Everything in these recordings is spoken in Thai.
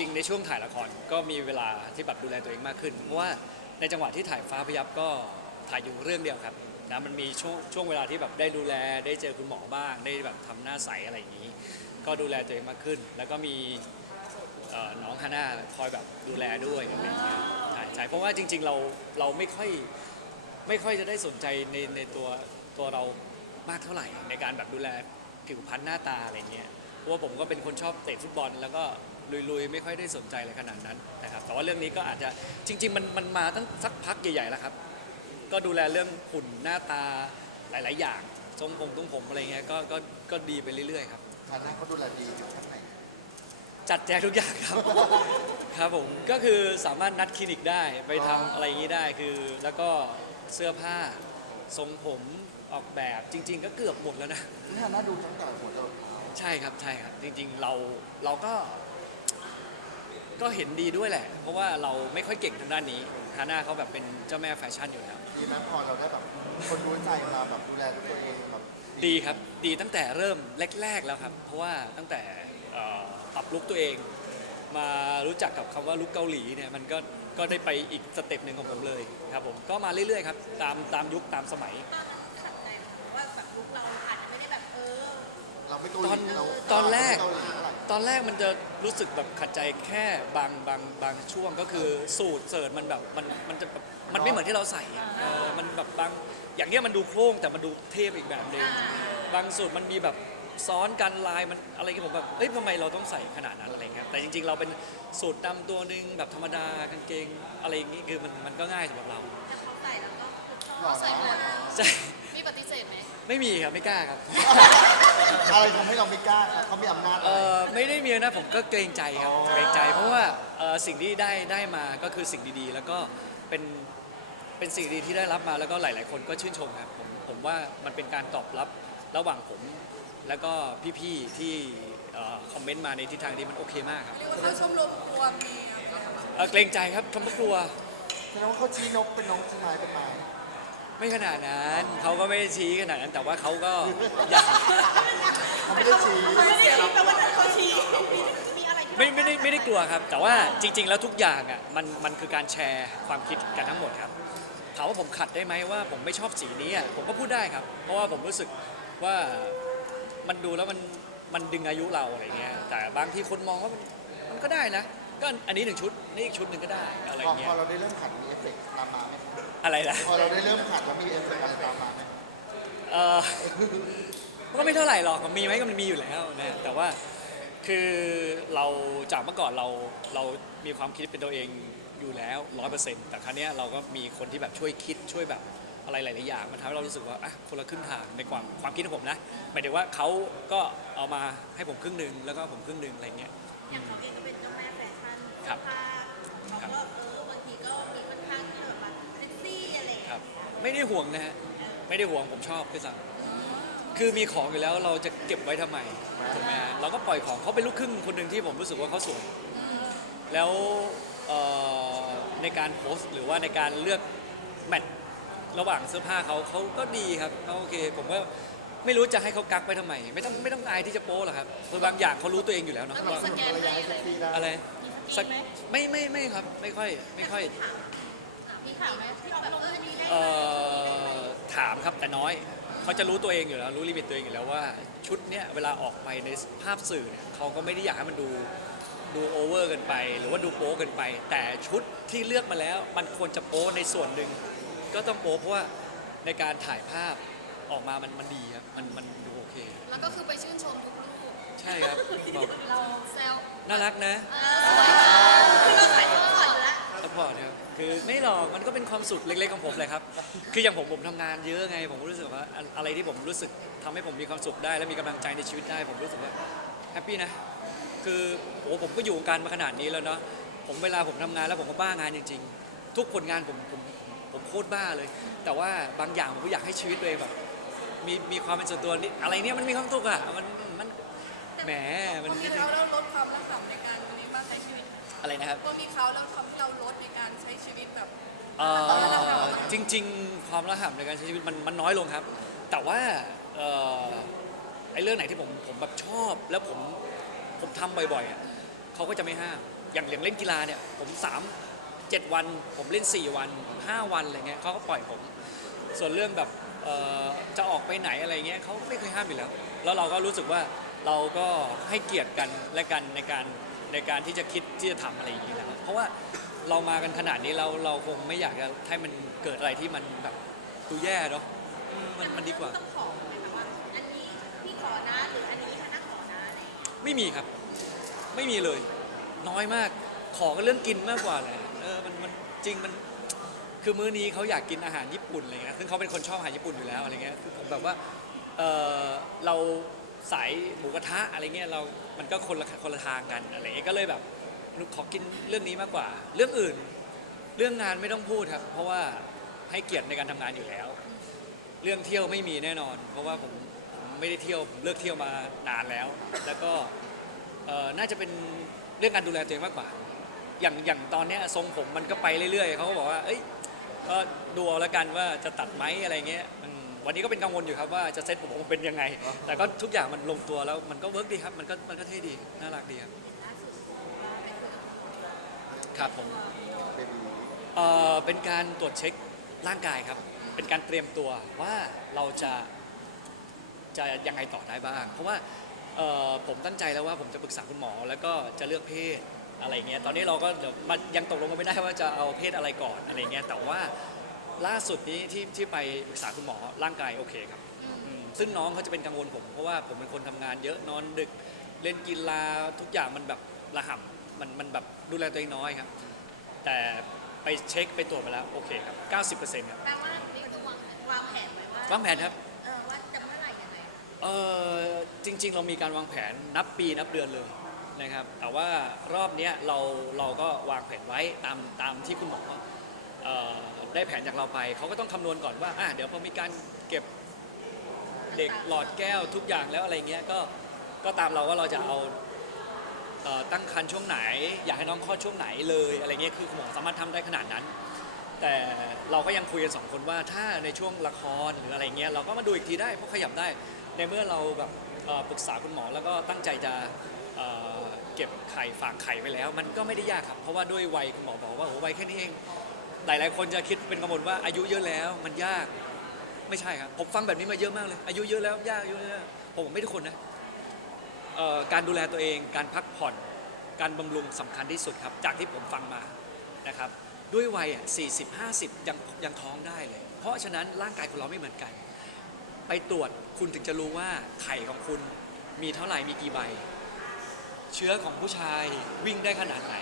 ริง ๆ ในช่วงถ่ายละครก็มีเวลาที่แบบดูแลตัวเองมากขึ้น เพราะว่าในจังหวะที่ถ่ายฟ้าพยับก็ถ่ายอยู่เรื่องเดียวครับนะมันมีช่วงช่วงเวลาที่แบบได้ดูแลได้เจอคุณหมอบ้าง ได้แบบทำหน้าใสอะไรอย่างนี้ ก็ดูแลตัวเองมากขึ้น แล้วก็มีเอ่อน้องฮาน่าคอยแบบดูแลด้วยอะไรอย่างเงี้ยใช่ใช่เพราะว่าจริง ๆ เราเราไม่ค่อยไม่ค่อยจะได้สนใจในในตัวตัวเรามากเท่าไหร่ ในการแบบดูแลผิวพรรณหน้าตาอะไรเงี้ยเพราะว่าผมก็เป็นคนชอบเตะฟุตบอล แล้วก็ ลุยๆ ไม่ค่อยได้สนใจอะไรขนาดนั้นนะครับแต่ว่าเรื่องนี้ก็อาจจะจริง ๆ มันมันมาตั้งสักพักใหญ่ๆแล้วครับ ก็ดูแลเรื่องหุ่นหน้าตาหลาย ๆ อย่างทรงผมตุ้งผมอะไรเงี้ยก็ก็ก็ดีไปเรื่อยๆครับ ฐานะเขาดูแลดีอยู่ชั้นไหนจัดแจงทุกอย่างครับ ครับผมก็คือสามารถนัดคลินิกได้ไปทำอะไรอย่างนี้ได้คือ แล้วก็เสื้อผ้าทรงผมออกแบบจริง ๆ ก็เกือบหมดแล้วนะ นี่ฐานะดูตั้งแต่หัวจรดเท้าใช่ครับใช่ครับจริง ๆ เราเราก็ ก็เห็นดีด้วยแหละ เพราะว่าเราไม่ค่อยเก่งทางด้านนี้ฮาน่าเขาแบบเป็นเจ้าแม่แฟชั่นอยู่แล้ว ดีไหมพอเราได้แบบคนรู้ใจเราแบบดูแลตัวเองแบบดีครับ ดีตั้งแต่เริ่มแรก ๆแล้วครับ เพราะว่าตั้งแต่เอ่อปรับลุกตัวเอง มารู้จักกับคำว่าลุกเกาหลีเนี่ยมันก็ก็ได้ไปอีกสเต็ปหนึ่งของผมเลยครับผมก็มาเรื่อยๆครับตามตามยุคตามสมัยขัดใจเพราะว่าแบบลุกเราอาจจะไม่ได้แบบเออ เราไม่เกาหตอนลีเราตอนแรกเาไม่เาหลีเท่าไหร่ ตอนแรกมันจะรู้สึกแบบขัดใจแค่บางบางบางช่วงก็คือสูตรเสิร์ชมันแบบมันมันจะแบบมันไม่เหมือนที่เราใส่อะเออมันแบบบางอย่างเนี้ยมันดูโคร่งแต่มันดูเทพอีกแบบหนึงบางสูตรมันมีแบบซ้อนกันลายมันอะไรที่ผมแบบเอ้ยทำไมเราต้องใส่ขนาดนั้นอะไรเงี้ยแต่จริงๆ เราเป็นสูตรดำตัวหนึ่งแบบธรรมดากางเกงอะไรอย่างงี้คือมันมันก็ง่ายสำหรับเรา แต่พอใส่แล้วก็หล่อใส่หมด ใช่ ปฏิเสธไหมไม่มีครับไม่กล้าครับ อะไรทำให้เราไม่กล้าครับเขามีอำนาจเออไม่ได้มีนะผมก็เกรงใจครับอ๋อเกรงใจ เพราะว่าเอ่อสิ่งที่ได้ได้มาก็คือสิ่งดีๆ แล้วก็เป็นเป็นสิ่งดีที่ได้รับมาแล้วก็หลาย ๆ คนก็ชื่นชมครับผมผมว่ามันเป็นการตอบรับระหว่างผม แล้วก็พี่ๆที่เอ่อคอมเมนต์มาในทิศทางที่มันโอเคมากครับเรียกว่าเข้าชมรมครัวเมีย เอ่อเกรงใจครับคำว่ากลัว แสดงว่าเขาชี้นกเป็นนกชี้ไม้เป็นไม้ ไม่ขนาดนั้นเขาก็ไม่ได้ชี้ขนาดนั้นแต่ว่าเขาก็อยาก เขาไม่ได้ชี้ไม่ได้แต่วันนั้นเขาชี้มีอะไรที่ไม่ไม่ได้ไม่ได้กลัวครับ แต่ว่าจริง ๆ แล้วทุกอย่างอะมันมันคือการแชร์ความคิดกันทั้งหมดครับถามว่าผมขัดได้ไหมว่าผมไม่ชอบสีนี้อะผมก็พูดได้ครับ เพราะว่าผมรู้สึกว่ามันดูแล้วมันมันดึงอายุเราอะไรเงี้ยแต่บางทีคนมองว่ามันมันก็ได้นะ ก็อันนี้หนึ่งชุดนี่อีกชุดหนึ่งก็ได้อะไรพอเงี้พยอเราได้เริ่มขัดมีเอฟเฟกต์ตามมาไหมอะไรนะพอเราได้เริ่มขัดแล้วมีเอฟเฟกต์อะไรตามมาไหมเออมันก็ไม่เท่าไหร่หรอกมันมีไหมก็มันมีอยู่แล้วนะแต่ว่าคือเราจากเมื่อก่อนเราเรามีความคิดเป็นตัวเองอยู่แล้วร้อยเปอร์เซ็นต์แต่ครั้งนี้ยเราก็มีคนที่แบบช่วยคิดช่วยแบบอะไรหลายๆอย่างมันทำให้เรารู้สึกว่าอะคนละครึ่งทางในความความคิดของผมนะหมายถึงว่าเขาก็เอามาให้ผมครึ่งหนึ่งแล้วก็ผมครึ่งหนึ่งอะไรเงี้ย อย่างเขาเองก็เป็นเจ้าแม่แฟชั่น ครับผ้าเขาก็เออบางทีก็มีค่อนข้างที่แบบว่าเซ็กซี่อะไรอย่างคเงี้ยรับ ไม่ได้ห่วงนะฮะ ไม่ได้ห่วงผมชอบด้วยซ้ำคือมีของอยู่แล้วเราจะเก็บไว้ทำไมถูกไหมฮะเราก็ปล่อยของเขาเป็นลูกครึ่งคนหนึ่งที่ผมรู้สึกว่าเขาสวย แล้วเอ่อในการโพสต์หรือว่าในการเลือกแมทระหว่างเสื้อผ้าเขาเขาก็ดีครับเขาโอเค ผมก็ไม่รู้จะให้เขากักไปทำไม ไม่ต้องไม่ต้องอายที่จะโป๊หรอกครับคือบางอย่างเขารู้ตัวเองอยู่แล้วเนาะต้องมีว่าสแกนระยะให้ให้เลเซ็กยซี่ได้อะไรมี สัสกกรีนไหมไม่ไม่ไม่ครับไม่ค่อยไม่ค่อยมีข่าวไหมที่แบบเอออันนี้ได้เอ่อถามครับแต่น้อย เขาจะรู้ตัวเองอยู่แล้วรู้ลิมิตตัวเองอยู่แล้วว่าชุดเนี้ยเวลาออกไปในภาพสื่อเนี่ยเขาก็ไม่ได้อยากให้มันดูดูโอเวอร์เกันไป หรือว่าดูโป๊เกันไป แต่ชุดที่เลือกมาแล้ว มันควรจะโป๊ในส่วนหนึ่งก็ต้องโป๊เพราะว่าในการถ่ายภาพออกมามันมันดีครับมันมันดูโอเค แล้วก็คือไปชื่นชมทุกรูป ใช่ครับบอกเราแซวน่ารักนะคือเราใส่ทุกคนแล้ว สปอร์ตครับคือไม่หรอกมันก็เป็นความสุขเล็กๆของผมเลยครับ คืออย่างผมผมทำงานเยอะไง ผมก็รู้สึกว่าอะอะไรที่ผมรู้สึกทำให้ผมมีความสุขได้ และมีกำลังใจในชีวิตได้ ผมรู้สึกว่าแฮปปี้นะ คือโอ้ผมก็อยู่วงการมาขนาดนี้แล้วเนาะผมเวลาผมทำงานแล้วผมก็บ้างานจริง ๆ ทุกผลงานผมผมผมผมโคตรบ้าเลย แต่ว่าบางอย่างผมก็อยากให้ชีวิตตัวเองแบบ มีมีความเป็นส่วนตัวนิดอะไรเนี่ยมันมีความสุขอะมันมัน แหมมันพอมีเขาแล้วลดความระห่ำในการในบ้านใช้ชีวิตอะไรนะครับพอมีเขาแล้วทำให้เราลดในการใช้ชีวิตแบบเอ่อจริง ๆ ความระห่ำในการใช้ชีวิตมันมันน้อยลงครับ แต่ว่าเอ่อไอ้เรื่องไหนที่ผมผมแบบชอบแล้วผมผมทำบ่อยๆอะเขาก็จะไม่ห้ามจอย่างอย่างเล่นกีฬาเนี่ยผมสามเจ็ดวัน ผมเล่น4วัน5วันอะไรเงี้ยเขาก็ปล่อยผม ส่วนเรื่องแบบเอ่อจะออกไปไหนอะไรเงี้ยเขาไม่เคยห้ามอยู่แล้ว แล้วเราก็รู้สึกว่า เราก็ให้เกียรติกันและกันในการในการที่จะคิดที่จะทำอะไรอย่างนี้นะครับเพราะว่าเรามากันขนาดนี้เราเราคงไม่อยากจะให้มันเกิดอะไรที่มันแบบดูแย่เนาะอืมมันมันดีกว่า ต้องขอไหมคะว่า อันนี้พี่ขอนะหรืออันนี้คณะขอนะอะไรอย่างเงี้ยไม่มีครับ ไม่มีเลย น้อยมาก ขอก็เรื่องกินมากกว่าแหละเออมันมันจริงมัน คือมื้อนี้เขาอยากกินอาหารญี่ปุ่นอะไรเงี้ยซึ่งเขาเป็นคนชอบอาหารญี่ปุ่นอยู่แล้วอะไรเงี้ยคือผมแบบว่าเออเรา สายหมูกระทะอะไรเงี้ยเรา มันก็คนละคนละทางกันอะไรเงี้ยก็เลยแบบขอกินเรื่องนี้มากกว่า เรื่องอื่น เรื่องงานไม่ต้องพูดครับ เพราะว่าให้เกียรติในการทำงานอยู่แล้ว เรื่องเที่ยวไม่มีแน่นอน เพราะว่าผมไม่ได้เที่ยวผมเลิกเที่ยวมานานแล้ว แล้วก็น่าจะเป็นเรื่องการดูแลตัวเองมากกว่า อย่างอย่างตอนนี้ทรงผมมันก็ไปเรื่อยๆเขาก็บอกว่า เอ้ยก็ดูเอาแล้วกันว่าจะตัดไหมอะไรเงี้ยมัน วันนี้ก็เป็นกังวลอยู่ครับว่าจะเซ็ตผมผมเป็นยังไง แต่ก็ทุกอย่างมันลงตัวแล้วมันก็เวิร์กดีครับ มันก็มันก็เท่ดี น่ารักดีครับครับผมเบบีเอ่อเป็นการตรวจเช็คร่างกายครับ เป็นการเตรียมตัวว่าเราจะจะยังไงต่อได้บ้าง เพราะว่าเอ่อผมตั้งใจแล้วว่าผมจะปรึกษาคุณหมอ แล้วก็จะเลือกเพศอะไรเงี้ย ตอนนี้เราก็เดี๋ยวมันยังตกลงกันไม่ได้ว่าจะเอาเพศอะไรก่อนอะไรเงี้ย แต่ว่า ล่าสุดนี้ที่ที่ไปปรึกษาคุณหมอร่างกายโอเคครับอืมซึ่งน้องเขาจะเป็นกังวลผม เพราะว่าผมเป็นคนทำงานเยอะนอนดึกเล่นกีฬาทุกอย่างมันแบบระห่ำมันมันแบบดูแลตัวเองน้อยครับ แต่ไปเช็คไปตรวจมาแล้วโอเคครับ 90%ครับแปลว่านี่คือวางวางแผนไว้ว่าวางแผนครับ เออว่าจะเมื่อไหร่ยังไงเออจริง ๆ เรามีการวางแผนนับปีนับเดือนเลยนะครับ แต่ว่ารอบเนี้ยเราเราก็วางแผนไว้ตามตามที่คุณหมอเอ่อ ได้แผนจากเราไป เขาก็ต้องคำนวณก่อนว่าอะเดี๋ยวพอมีการเก็บเด็กหลอดแก้วทุกอย่างแล้วอะไรเงี้ยก็ก็ตามเราว่าเราจะเอาเอ่อตั้งครรภ์ช่วงไหน อยากให้น้องคลอดช่วงไหนเลยอะไรเงี้ยคือหมอสามารถทำได้ขนาดนั้น แต่เราก็ยังคุยกันสองคนว่าถ้าในช่วงละครหรืออะไรเงี้ยเราก็มาดูอีกทีได้เพราะขยับได้ ในเมื่อเราแบบเอ่อปรึกษาคุณหมอแล้วก็ตั้งใจจะเอ่อเก็บไข่ฝากไข่ไว้แล้ว มันก็ไม่ได้ยากครับเพราะว่าด้วยวัยคุณหมอบอกว่าโอ้วัยแค่นี้เอง หลาย ๆ คนจะคิดเป็นกังวลว่าอายุเยอะแล้วมันยากไม่ใช่ครับ ผมฟังแบบนี้มาเยอะมากเลย อายุเยอะแล้วยากอายุเยอะแล้วผมบอกไม่ทุกคนนะเอ่อการดูแลตัวเอง การพักผ่อน การบำรุงสำคัญที่สุดครับ จากที่ผมฟังมานะครับ ด้วยวัยอะ40 50ยังยังท้องได้เลย เพราะฉะนั้นร่างกายของเราไม่เหมือนกัน ไปตรวจคุณถึงจะรู้ว่าไข่ของคุณมีเท่าไหร่มีกี่ใบ เชื้อของผู้ชายวิ่งได้ขนาดไหน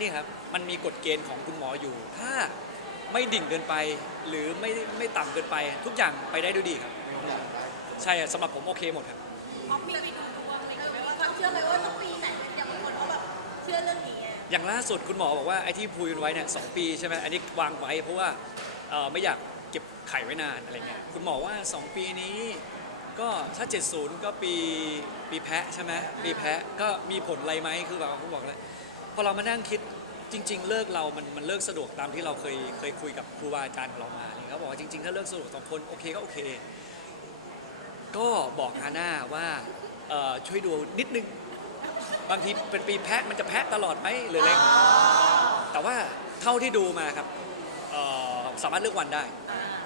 นี่ครับมันมีกฎเกณฑ์ของคุณหมออยู่ ถ้าไม่ดิ่งเกินไป หรือไม่ไม่ต่ำเกินไป ทุกอย่างไปได้ด้วยดีครับ ใช่อะสำหรับผมโอเคหมดครับเพราะมีไปดูดวงอะไรอย่างเออเงี้ยมีความเชื่อไหมว่าต้องปีไหนอย่างบางคนเขาแบบเชื่อเรื่องนี้ไงอย่างล่าสุดคุณหมอบอกว่าไอ้ที่พูดกันไว้เนี่ยสองปีใช่ไหมอันนี้วางไว้เพราะว่าเอ่อไม่อยากเก็บไข่ไว้นานอะไรเงี้ยคุณหมอว่า 2 ปีนี้ก็ถ้า 70 ก็ปีปีแพะใช่ไหมปีแพะก็มีผลอะไรไหมคือแบบเขาบอกเลย พอเรามานั่งคิดจริง ๆ เลิกเรามันมันเลิกสะดวกตามที่เราเคยเคยคุยกับครูบาอาจารย์ของเรามาเนี่ยเขาบอกว่าจริงๆถ้าเลิกสะดวกสองคนโอเคก็โอเค ก็บอกฮาน่าว่าเอ่อช่วยดูนิดนึง บางทีเป็นปีแพะมันจะแพะตลอดไหมหรืออะไรแต่ว่าเท่าที่ดูมาครับเอ่อสามารถเลือกวันได้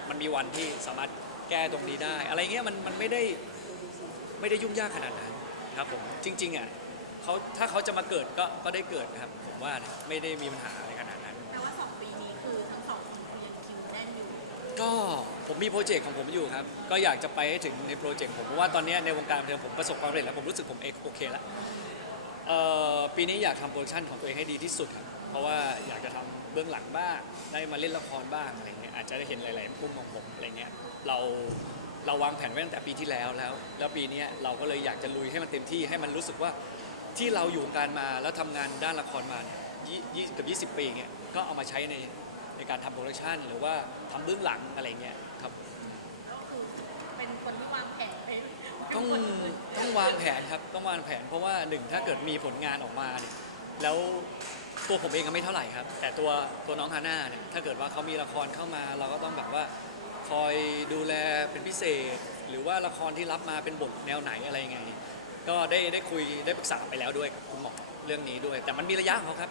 มันมีวันที่สามารถแก้ตรงนี้ได้ อะไรเงี้ยมันมันไม่ได้ไม่ได้ยุ่งยากขนาดนั้นครับผมจริงๆอะ เขาถ้าเขาจะมาเกิดก็ก็ได้เกิดนะครับผมว่านะไม่ได้มีปัญหาอะไรขนาดนั้น แปลว่าสองปีนี้คือทั้งสองคนยังคิวแน่นอยู่ก็ผมมีโปรเจกต์ของผมอยู่ครับ ก็อยากจะไปให้ถึงในโปรเจกต์ผมเพราะว่าตอนเนี้ยในวงการบันเทิงผมประสบความสำเร็จแล้วผมรู้สึกผมเองโอเคแล้วเอ่อปีนี้อยากทำโปรดักชันของตัวเองให้ดีที่สุดครับเพราะว่าอยากจะทำเบื้องหลังบ้างได้มาเล่นละครบ้างอะไรเงี้ยอาจจะได้เห็นหลายๆมุมของผมอะไรเงี้ยเราเราวางแผนไว้ตั้งแต่ปีที่แล้วแล้ว แล้วปีเนี้ยเราก็เลยอยากจะลุยให้มันเต็มที่ให้มันรู้สึกว่า ที่เราอยู่วงการมาแล้วทำงานด้านละครมาเนี่ยยี่ยี่เกือบยี่สิบปีเงี้ยก็เอามาใช้ในในการทำโปรดักชันหรือว่าทำเบื้องหลังอะไรเงี้ยครับก็คือเป็นคนที่วางแผนเป็นต้องต้องวางแผนครับต้องวางแผนเพราะว่าหนึ่งถ้าเกิดมีผลงานออกมาเนี่ยแล้วตัวผมเองก็ไม่เท่าไหร่ครับ แต่ตัวตัวน้องฮาน่าเนี่ยถ้าเกิดว่าเขามีละครเข้ามา เราก็ต้องแบบว่าคอยดูแลเป็นพิเศษ หรือว่าละครที่รับมาเป็นบทแนวไหนอะไรยังไง ก็ได้ได้คุยได้ปรึกษาไปแล้วด้วยกับคุณหมอเรื่องนี้ด้วย แต่มันมีระยะของเขาครับ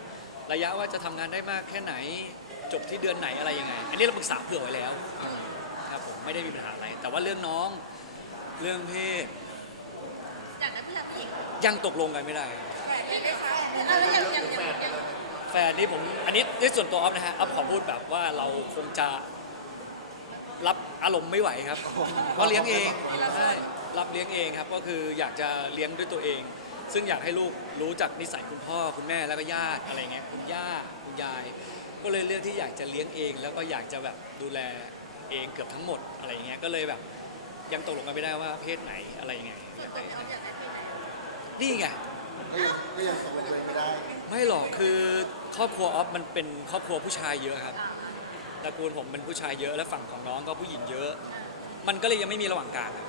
ระยะว่าจะทำงานได้มากแค่ไหนจบที่เดือนไหนอะไรยังไง อันนี้เราปรึกษาเผื่อไว้แล้วครับผมไม่ได้มีปัญหาอะไร แต่ว่าเรื่องน้องเรื่องเพศอยากได้ผู้ชายผู้หญิงยังตกลงกันไม่ได้ไม่ได้คะเออแล้วอย่างอย่างอย่างอย่างแฟนนี่ผมอันนี้ในส่วนตัวออฟนะฮะออฟขอพูดแบบว่าเราคงจะรับอารมณ์ไม่ไหวครับเพราะเลี้ยงเองใช่ รับเลี้ยงเองครับก็คืออยากจะเลี้ยงด้วยตัวเอง ซึ่งอยากให้ลูกรู้จักนิสัยคุณพ่อคุณแม่แล้วก็ญาติอะไรเงี้ยคุณย่าคุณยาย ก็เลยเลือกที่อยากจะเลี้ยงเอง แล้วก็อยากจะแบบดูแลเองเกือบทั้งหมดอะไรเงี้ยก็เลยแบบยังตกลงกันไม่ได้ว่าเพศไหนอะไรยังไงอยากได้นี่ไงก็ยังก็ยังตกลงกันไม่ได้ไม่หรอกคือครอบครัวออฟมันเป็นครอบครัวผู้ชายเยอะครับตระกูลผมเป็นผู้ชายเยอะและฝั่งของน้องก็ผู้หญิงเยอะ มันก็เลยยังไม่มีระหว่างกลางครับ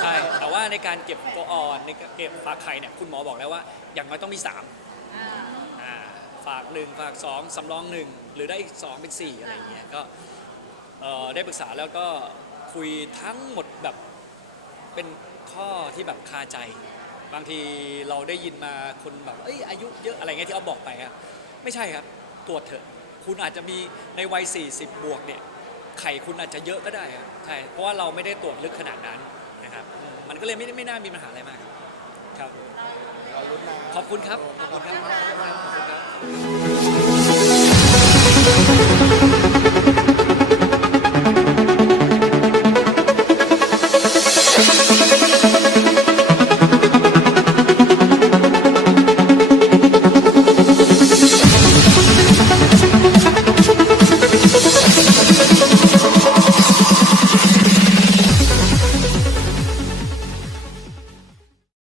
ใช่ แต่ว่าในการเก็บตัวอ่อนในการเก็บฝากไข่เนี่ยคุณหมอบอกแล้วว่า อย่างน้อยต้องมีสามอ่าฝากหนึ่งฝากสองสำรองหนึ่งหรือได้อีกสองเป็นสี่อะไรอย่างเงี้ยก็เอ่อได้ปรึกษาแล้วก็คุยทั้งหมดแบบเป็นข้อที่แบบคาใจ บางทีเราได้ยินมาคนแบบเอ้ยอายุเยอะอะไรเงี้ยที่เอาบอกไปครับไม่ใช่ครับตรวจเถอะ คุณอาจจะมีในวัย 40 บวกเนี่ย ไข่คุณอาจจะเยอะก็ได้ครับใช่เพราะว่าเราไม่ได้ตรวจลึกขนาดนั้นนะครับอืมมันก็เลยไม่ได้ไม่น่ามีปัญหาอะไรมากครับครับเราลุ้นนะ ขอบคุณครับ ขอบคุณครับขอบคุณครับขอบคุณครับ